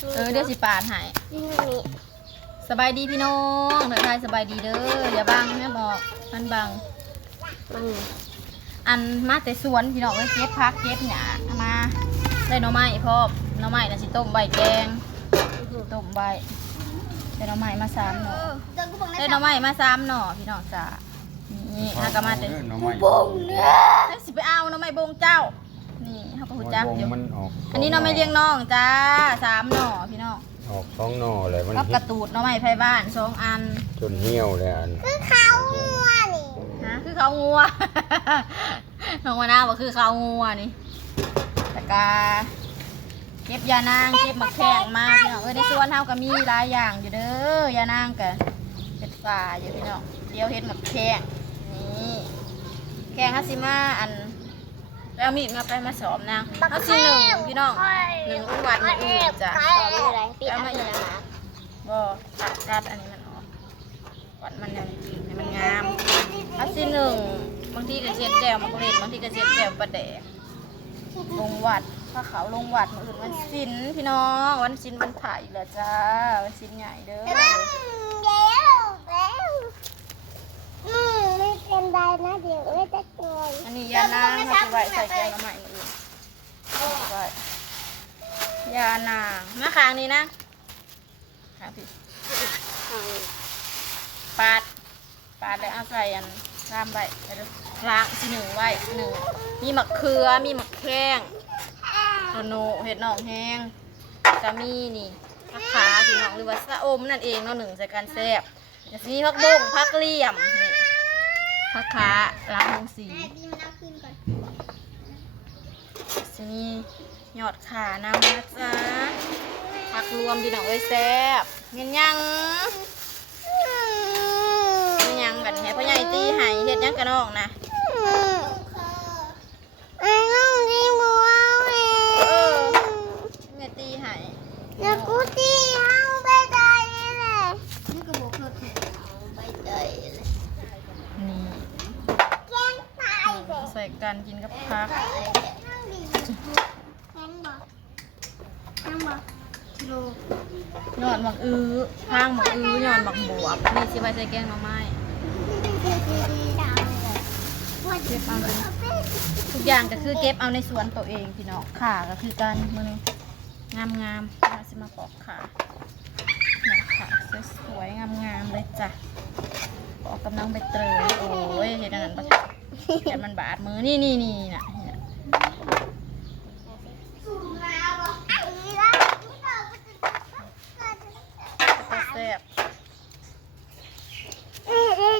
เดี๋ยวสิปาดให้สบายดีพี่น้องเถิดไทยสบายดีเด้ออย่าบังแม่บอกมันบังอันมาแต่สวนพี่น้องเก็บพักเก็บหญ้ามาได้หน่อไม้พร้อมหน่อไม้น่ะสิต้มใบแกงต้มใบได้หน่อไม้มา3 หน่อได้หน่อไม้มา3 หน่อพี่น้องจ้านี่ถ้าก็มาแต่บงเนี่ยสิไปเอาหน่อไม้บงเจ้านี่เขาก็หูจักอยู่อันนี้หน่อไม้เลี้ยงน้องจ้า3 หน่อพี่น้องออก2 หน่อเลยมันก็กระตูดหน่อไม้ไผ่บ้าน2 อันจนเหี่ยวเลยอันคือเขางัวนี่นะคือเขางัวน้องมะนาวบอกคือเขางัวนี่ตะกาเก็บยานางเก็บมะแข้งมาพี่น้องในสวนเฮาก็มีหลายอย่างอยู่เด้อยานางก็เป็นป่าอยู่พี่น้องเดี๋ยวเห็นมะแข้งนี่แข้งฮัสซิมาอันแล้วมีดมาไปมาสอบนางฮัสซิ1พี่น้อง1วันมื้ออื่นจ้ะแล้วมาอีกบ่ตัดอันนี้มันออกวัดมันยังให้มันงามฮัสซิ1บางทีก็เสียดแจ่วมะเขือบางทีก็เสียดแจ่วปลาแดกลงวัดถ้าเขาลงวัดมื้ออื่นวันศีลพี่น้องวันศีลวันไผ่เหรอจ้าวันศีลใหญ่เด้อแล้วไม่เป็นไรนะเดี๋ยวไม่จะเกินอันนี้ยานางเขาจะไว้ใส่แกงละใหม่มื้ออื่นไว้ยานางมาข้างนี้นะข้างพี่ปาดแล้วเอาใส่อัน3 ใบล้างสิ1 ไว้1มีมะเขือมีมะแข้งโนเห็ดหนองแห้งจะมีนี่ผักขาพี่น้องหรือว่าสะอมนั่นเองเนาะ1ใส่กันแซ่บจะมีผักบงผักเหลี่ยมนี่ผักขาล้างลงสีจะมียอดขานำนะจ๊ะผักรวมพี่น้องแซ่บเงี้ยยังกันให้พ่อใหญ่ตีให้เฮ็ดยังกันน้องนะไอ้น้องดีมัวแม่ตีให้แล้วกูตีเอาไปได้เลยนี่ก็บอกเธอเอาไปได้เลยนี่แกงตายเลยใส่กันกินกับผักนั่งดีแกงบอกนั่งบอกดูหยอดหมักข้างหมักหยอดหมักบวบนี่สิไว้ใส่แกงหน่อไม้เก็บเอาเลยทุกอย่างก็คือเก็บเอาในสวนตัวเองพี่น้องขาก็คือกันมือนึงงามเราจะมาปอกขาขาสวยๆงามเลยจ้ะปอกกำลังใบเตยโอ้ยเห็นอันนั้นปะเห็นมันบาดมือนี่นะแซ่บ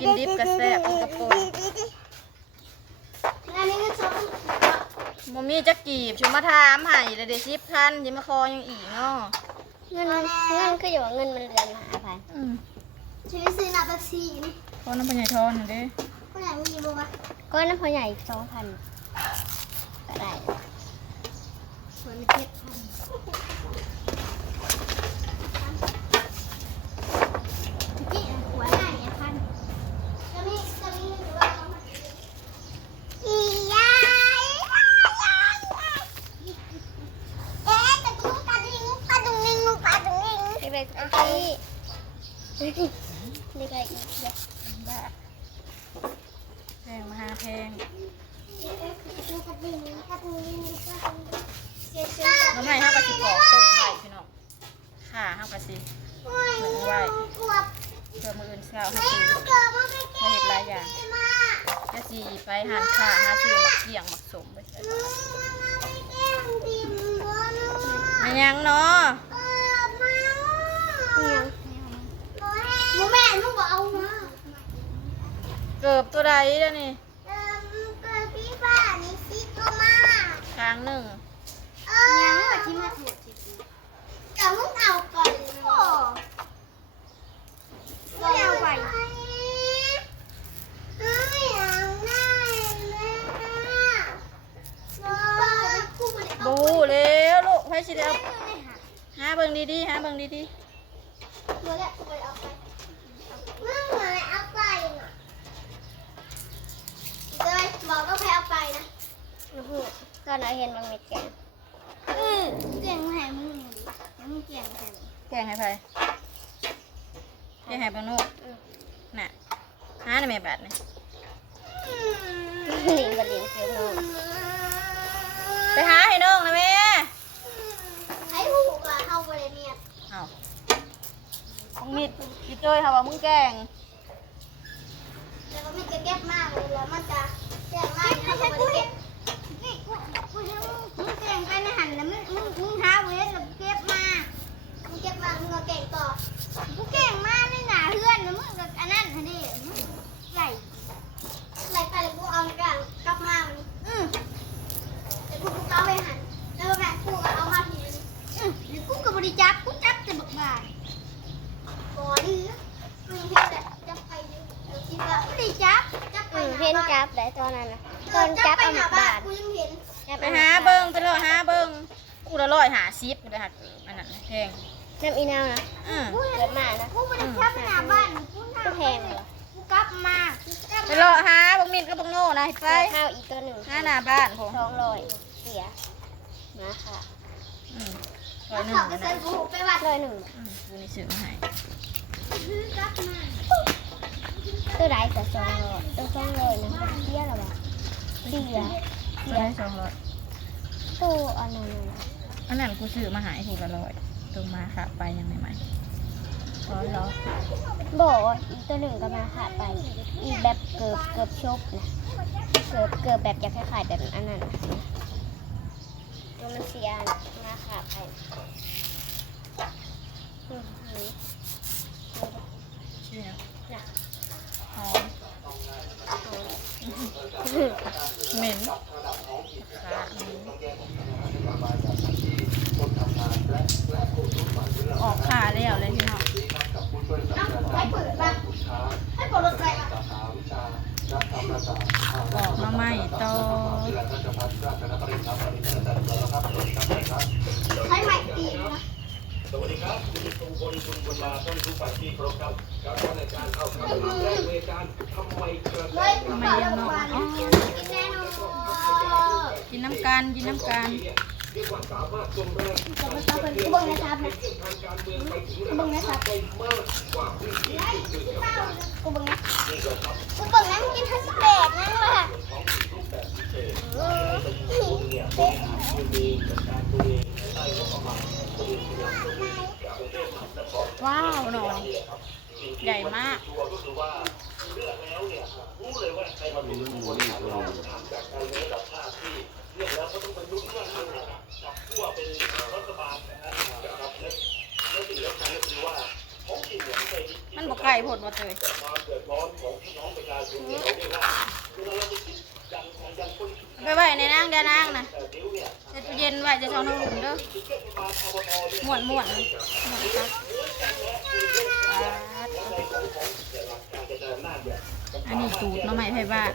กินดิบก็แซ่บกระปุกบ่มีจักกีบชุมาถามให้เลยเดี๋ยว10,000ยังมาคอยังอีกเนาะเงินก็อยู่เงินมันเดือนหาพันชีวิตซื้อหนับแบบ4นี่พอน้ำปัญญาทอนเด้พ่อใหญ่มีบ่วะก็น้ำพ่อใหญ่2,000ก็ได้ส่วน7,000ที่หัวหน้าเนี่ย1,000จะมีหรือว่าอียายแต่กูกระดิ่งนี่เป็นนี่ก็อีกเยอะแพงมา5 แพงน้ำไหลห้ากระสิปอกต้มไว้พี่น้องข่าห้ากระสิเหมือนไว้เพื่อมืออื่นเช้าให้ซื้อให้เห็ดหลายอย่างจะสีไปหั่นข่าซื้อหมักเกี่ยงหมักสมไปใส่ไม่ยังเนาะแม่ลูกบอกเอามาเกือบตัวใดแล้วนี่เกิดพี่บ้านนี่ซิตัวมาครั้ง1ยังว่าที่มาถูกทีแต่มึงเอาก่อนโอ้ไม่เอาไปบูเร็วลูกให้สิเดียวหาเบิ่งดีๆหาเบิ่งดีๆเมื่อไรเอาไปเมื่อไรเอาไปน่ะเลยบอกก็แพ้เอาไปนะก็เราเห็นมันมีแกงแกงแหมมึงยังแกง แกงให้ไผแกงให้ปะนุน่ะหาในแม่บัดนี่ ลิงกับลิงเสียน้อง ไปหาให้น้องนะแม่ ไอ้หูว่าเฮาบ่ได้เมีย เอ้ามึงมิดพี่เจยค่ะว่ามึงแกง แต่ก็ไม่เก็บมากเลยแล้วมันจะแก่มากนะบ่ได้เก็บนี่กูมึงแก่งไปในหันแล้วมึงหาเวทแล้วเก็บมามึงเก็บมามึงก็แก่งต่อกูแก่งมาในหน้าเฮือนแล้วมึงก็อันนั้นหั่นดิใหญ่ไปแล้วกูเอากลับมาแต่กูเอาไปหันแล้วแม่กูก็เอามาทีนึงหรือกูก็บริจับกูจับแต่บักบานก่อนนี่มึงเห็นแต่จับไปเดี๋ยวคิดว่าบริจับไป เห็นจับได้ตอนนั้นนะตอนจับเอาหมาบาด กูยังเห็น จับ ไป เอา หาเบิ่งไปเลยหาเบิ่งกูละ150กูได้หักอันนั้นแกง น้ำอีนาวนะ กู เกิดมานะ กูบริจับหน้าบ้านกู ก็แพงเหรอ กูกลับมากูกลับ ไป มา เลาะหาบักมิดกับบักโน่นะไป ข้าวอีกตัวหนึ่ง หาหน้าบ้านผม 200เสียมาค่ะ ร้อยหนึ่ง เขาก็ นะ ใส่กูไปวัด 101 กูนี่ซื้อมาให้ กลับมา ตัวไรกับ200ตัว200นะเสียหรอวะเสีย ซื้อให้200 ตัวอันนั้นนะ อันนั้นกูซื้อมาใหายถูกละร้อยตัวมาค่ะไปยังไงไหม 100บอกว่าอีกตัวหนึ่งก็มาค่ะไป อีกแบบเกือบชบนะเกือบแบบจะคล้ายๆแบบอันนั้นนะตัวมันเสียมาค่ะไปอื้อหือ ชื่อนะ น่ะ หอม เอา เหม็นขาออกขาแล้วเลยพี่น้อง ให้เปิดมาให้เปิดรถไปมา ออกมาใหม่ต่อ ให้ใหม่ตีนะ เลย ทำไมเรียงน้องอ๋อ กินแน่นอน กินน้ำกันกินน้ำกัน จะมาเป็นกูบังนะครับนะกูบังนะครับกูบังนะกูบังนะกินทั้งสิบแปดนั่นแหละ ว้าวหน่อยใหญ่มากมันบอกไก่ผลมาเลยไปไว้ในนั่งเดี๋ยวนั่งนะเดี๋ยวตู้เย็นไว้จะช่องน้ำหลุมเด้อม่วนม่วนเลยม่วนครับอันนี้สูตรน้องใหม่ไทยบ้าน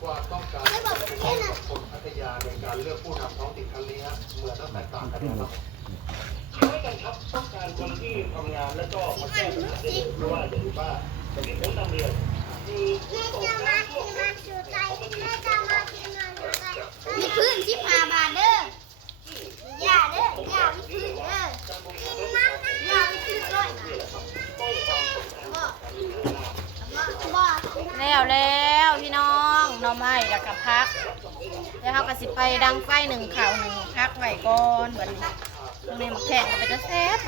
ความต้องการของคนพัทยาในการเลือกผู้นำท้องถิ่นครั้งนี้ฮะเหมือนต้องแตกต่างกันนะครับคล้ายกันครับต้องการคนที่ทำงานแล้วก็มาแก้ปัญหาเพราะว่าจะดูว่าจะมีผลนำเรียนมีพื้น15 บาทเด้อย่าเด้อย่ามีพื้นเด้อย่ามีพื้นด้วยแล้วพี่น้องหน้องใหม่แล้วกับพักแล้วเขาก็สิไปดังไฟหนึ่งข่าวหนึ่งพักไว้ก่อนเหมือนตรงนี้มาแข่งกันไปจะแซ่บเ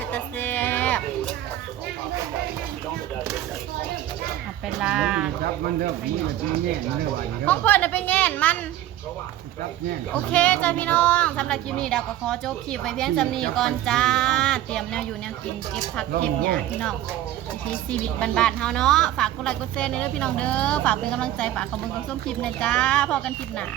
อาไปลา ครับมันเริ่มมีมันจะแง่นเรื่องอะไรค ข รั อบ งเพื่อนน่ะไปแง่นมัน ครับแง่น โอเคจ้าพี่น้องสำหรับคลิปนี้ดาวก็ขอจบคลิปไปเพียงสำนีก่อนจ้าเตรียมแนวอยู่แนวกินเก็บผักเก็บหญ้าพี่น้องวิถีชีวิตบ้านๆเฮาเนาะฝากกดไลค์กดแชร์ในเด้อพี่น้องเด้อฝากเป็นกำลังใจฝากขอบคุณกับส้มคลิปนะจ้าพอกันคลิปหน้า